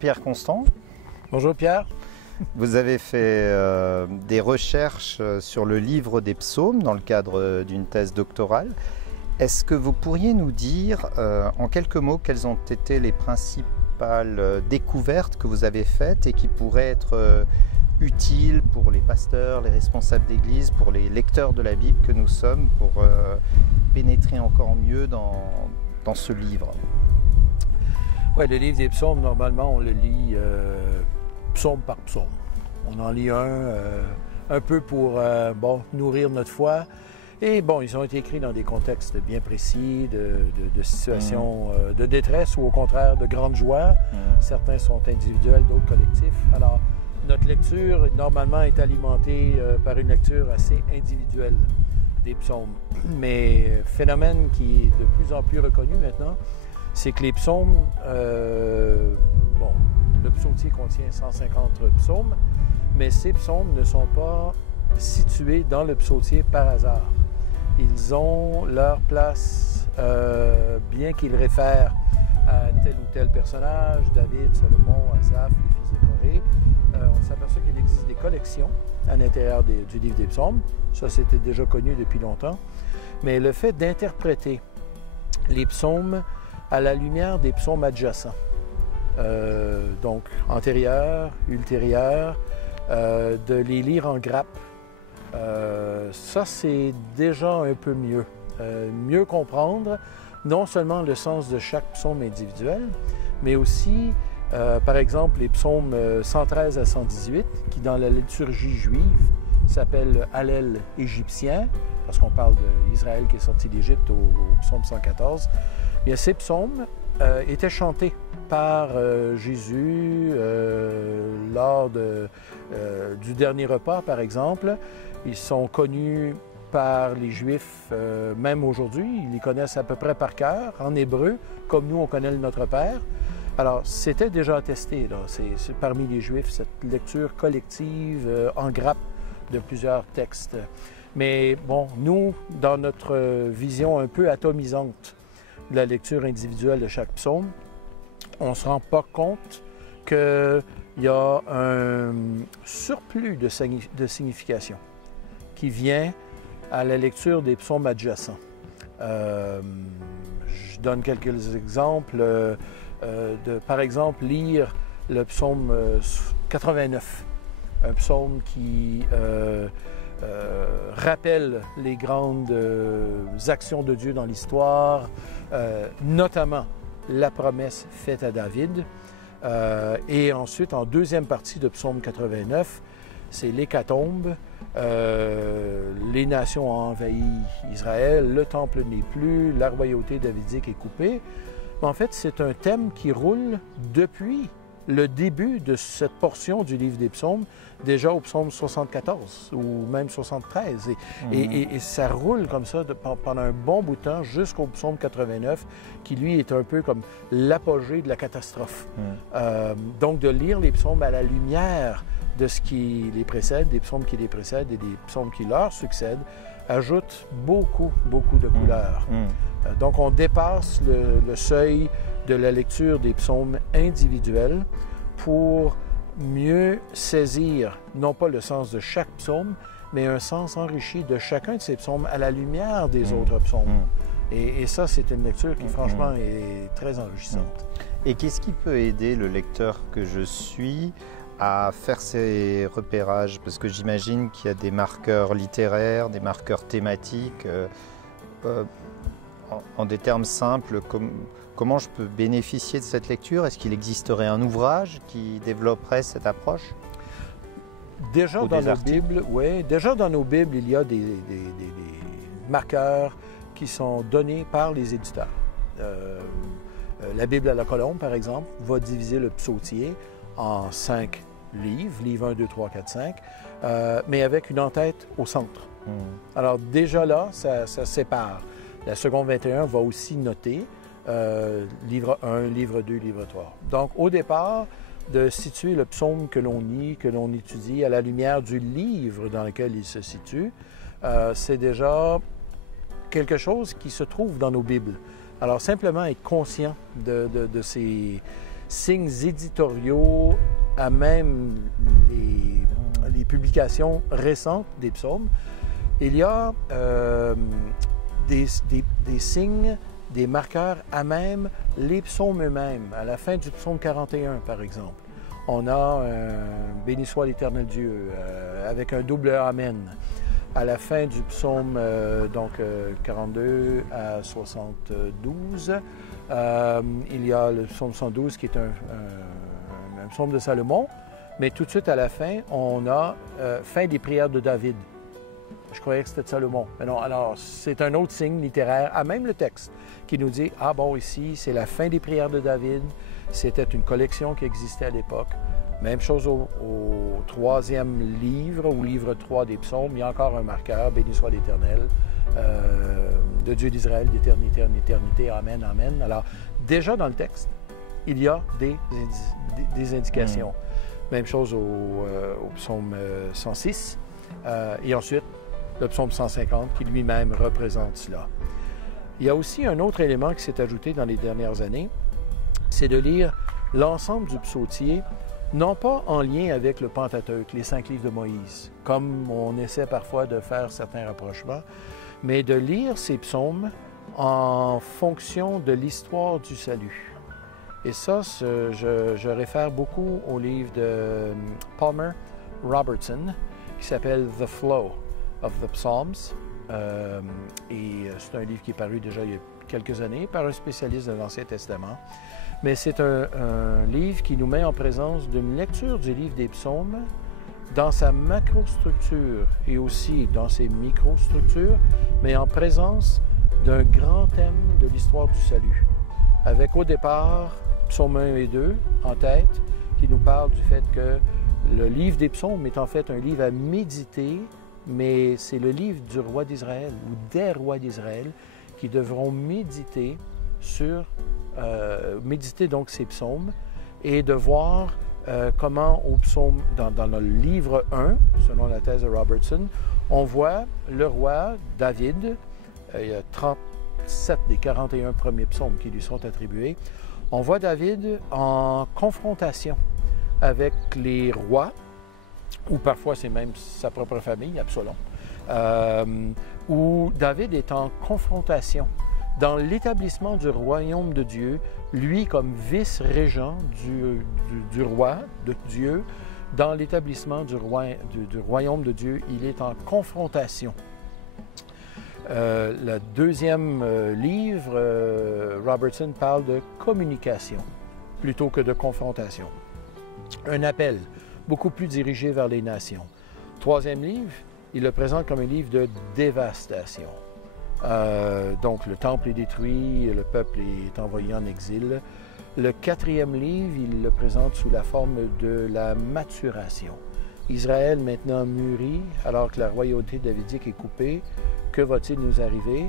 Pierre Constant. Bonjour Pierre. Vous avez fait des recherches sur le livre des psaumes dans le cadre d'une thèse doctorale. Est-ce que vous pourriez nous dire en quelques mots quelles ont été les principales découvertes que vous avez faites et qui pourraient être utiles pour les pasteurs, les responsables d'église, pour les lecteurs de la Bible que nous sommes pour pénétrer encore mieux dans ce livre? Oui, le livre des psaumes, normalement, on le lit psaume par psaume. On en lit un peu pour nourrir notre foi. Et bon, ils ont été écrits dans des contextes bien précis, de situations de détresse ou au contraire de grande joie. Certains sont individuels, d'autres collectifs. Alors, notre lecture, normalement, est alimentée par une lecture assez individuelle des psaumes. Mais phénomène qui est de plus en plus reconnu maintenant, c'est que les psaumes, le psautier contient 150 psaumes, mais ces psaumes ne sont pas situés dans le psautier par hasard. Ils ont leur place, bien qu'ils réfèrent à tel ou tel personnage, David, Salomon, Asaph, les fils de Corée. On s'aperçoit qu'il existe des collections à l'intérieur du livre des psaumes. Ça, c'était déjà connu depuis longtemps. Mais le fait d'interpréter les psaumes à la lumière des psaumes adjacents, donc antérieurs, ultérieurs, de les lire en grappe, ça, c'est déjà un peu mieux. Mieux comprendre non seulement le sens de chaque psaume individuel, mais aussi, par exemple, les psaumes 113 à 118, qui dans la liturgie juive s'appellent le Hallel égyptien, parce qu'on parle d'Israël qui est sorti d'Égypte au psaume 114. Bien, ces psaumes étaient chantés par Jésus lors du dernier repas, par exemple. Ils sont connus par les Juifs, même aujourd'hui. Ils les connaissent à peu près par cœur, en hébreu, comme nous, on connaît le Notre Père. Alors, c'était déjà attesté, là. C'est parmi les Juifs, cette lecture collective en grappe de plusieurs textes. Mais bon, nous, dans notre vision un peu atomisante de la lecture individuelle de chaque psaume, on ne se rend pas compte qu'il y a un surplus de signification qui vient à la lecture des psaumes adjacents. Je donne quelques exemples. Par exemple, lire le psaume 89, un psaume qui rappelle les grandes actions de Dieu dans l'histoire, notamment la promesse faite à David. Et ensuite, en deuxième partie de psaume 89, c'est l'hécatombe. Les nations ont envahi Israël, le temple n'est plus, la royauté davidique est coupée. Mais en fait, c'est un thème qui roule depuis le début de cette portion du livre des psaumes, déjà au psaume 74 ou même 73. Et ça roule comme ça pendant un bon bout de temps jusqu'au psaume 89, qui lui est un peu comme l'apogée de la catastrophe. Donc de lire les psaumes à la lumière de ce qui les précède, des psaumes qui les précèdent et des psaumes qui leur succèdent, ajoute beaucoup de couleurs. Donc on dépasse le seuil de la lecture des psaumes individuels pour mieux saisir, non pas le sens de chaque psaume, mais un sens enrichi de chacun de ces psaumes à la lumière des autres psaumes. Et ça, c'est une lecture qui, franchement, est très enrichissante. Et qu'est-ce qui peut aider le lecteur que je suis à faire ces repérages? Parce que j'imagine qu'il y a des marqueurs littéraires, des marqueurs thématiques. En des termes simples, comment je peux bénéficier de cette lecture? Est-ce qu'il existerait un ouvrage qui développerait cette approche? Déjà dans nos Bibles, oui. Déjà dans nos Bibles, il y a des marqueurs qui sont donnés par les éditeurs. La Bible à la colombe, par exemple, va diviser le psautier en 5 livres, livre 1, 2, 3, 4, 5, mais avec une en-tête au centre. Alors déjà là, ça sépare. La seconde 21 va aussi noter livre 1, livre 2, livre 3. Donc au départ, de situer le psaume que l'on lit, que l'on étudie à la lumière du livre dans lequel il se situe, c'est déjà quelque chose qui se trouve dans nos Bibles. Alors simplement être conscient de ces signes éditoriaux à même les publications récentes des psaumes, il y a des signes, des marqueurs à même les psaumes eux-mêmes. À la fin du psaume 41, par exemple, on a « Béni soit l'Éternel Dieu » avec un double Amen. À la fin du psaume 42 à 72, il y a le psaume 112 qui est un psaume de Salomon, mais tout de suite à la fin, on a fin des prières de David. Je croyais que c'était de Salomon. Mais non, alors c'est un autre signe littéraire, à même le texte, qui nous dit, ah bon, ici, c'est la fin des prières de David. C'était une collection qui existait à l'époque. Même chose au troisième livre, au livre 3 des psaumes, il y a encore un marqueur, béni soit l'Éternel, de Dieu d'Israël, d'éternité en éternité, amen, amen. Alors, déjà dans le texte, il y a des indications. Même chose au psaume 106, et ensuite le psaume 150 qui lui-même représente cela. Il y a aussi un autre élément qui s'est ajouté dans les dernières années, c'est de lire l'ensemble du psautier, non pas en lien avec le Pentateuque, les 5 livres de Moïse, comme on essaie parfois de faire certains rapprochements, mais de lire ces psaumes en fonction de l'histoire du salut. Et ça, je réfère beaucoup au livre de Palmer Robertson, qui s'appelle « The Flow of the Psalms ». Et c'est un livre qui est paru déjà il y a quelques années par un spécialiste de l'Ancien Testament. Mais c'est un livre qui nous met en présence d'une lecture du livre des psaumes dans sa macrostructure et aussi dans ses microstructures, mais en présence d'un grand thème de l'histoire du salut. Avec au départ, psaumes 1 et 2 en tête, qui nous parle du fait que le livre des psaumes est en fait un livre à méditer, mais c'est le livre du roi d'Israël ou des rois d'Israël qui devront méditer donc ces psaumes et de voir comment au psaume, dans le livre 1, selon la thèse de Robertson, on voit le roi David, il y a 37 des 41 premiers psaumes qui lui sont attribués, on voit David en confrontation avec les rois, ou parfois c'est même sa propre famille, Absalom, où David est en confrontation dans l'établissement du royaume de Dieu, lui comme vice-régent du roi de Dieu, dans l'établissement du royaume de Dieu, il est en confrontation. Le deuxième livre, Robertson parle de communication plutôt que de confrontation. Un appel beaucoup plus dirigé vers les nations. Troisième livre, il le présente comme un livre de dévastation. Donc le temple est détruit, le peuple est envoyé en exil. Le quatrième livre, il le présente sous la forme de la maturation. Israël maintenant mûrit, alors que la royauté davidique est coupée. Que va-t-il nous arriver?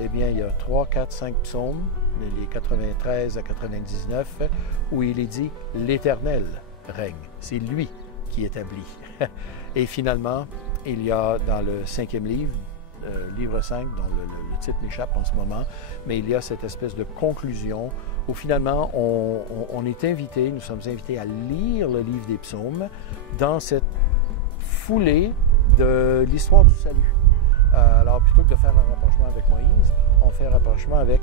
Eh bien, il y a 3, 4, 5 psaumes, les 93 à 99, où il est dit « l'Éternel règne ». C'est lui qui établit. Et finalement, il y a dans le 5e livre, livre 5, dont le titre m'échappe en ce moment, mais il y a cette espèce de conclusion où finalement on est invité, nous sommes invités à lire le livre des psaumes dans cette foulée de l'histoire du salut. Alors plutôt que de faire un rapprochement avec Moïse, on fait un rapprochement avec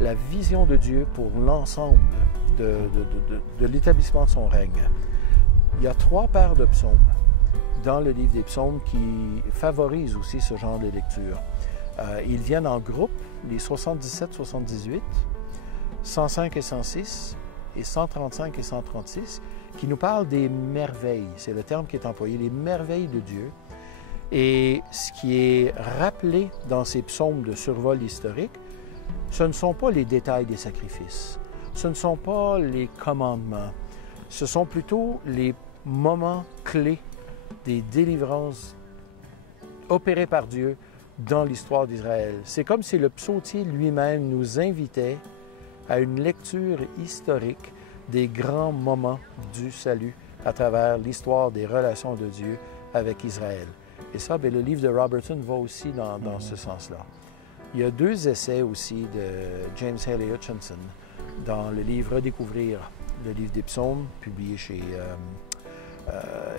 la vision de Dieu pour l'ensemble de l'établissement de son règne. Il y a 3 paires de psaumes dans le livre des psaumes qui favorisent aussi ce genre de lecture. Ils viennent en groupe, les 77-78, 105 et 106, et 135 et 136, qui nous parlent des merveilles. C'est le terme qui est employé, les merveilles de Dieu. Et ce qui est rappelé dans ces psaumes de survol historique, ce ne sont pas les détails des sacrifices, ce ne sont pas les commandements, ce sont plutôt les moments clés des délivrances opérées par Dieu dans l'histoire d'Israël. C'est comme si le psautier lui-même nous invitait à une lecture historique des grands moments du salut à travers l'histoire des relations de Dieu avec Israël. Et ça, bien, le livre de Robertson va aussi dans ce sens-là. Il y a 2 essais aussi de James Haley Hutchinson dans le livre « Redécouvrir le livre des psaumes, publié chez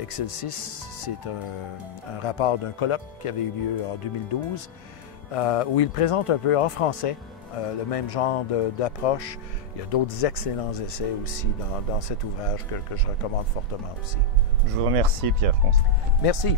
Excelsis. C'est un rapport d'un colloque qui avait eu lieu en 2012, où il présente un peu en français le même genre d'approche. Il y a d'autres excellents essais aussi dans cet ouvrage que je recommande fortement aussi. Je vous remercie, Pierre-François. Merci.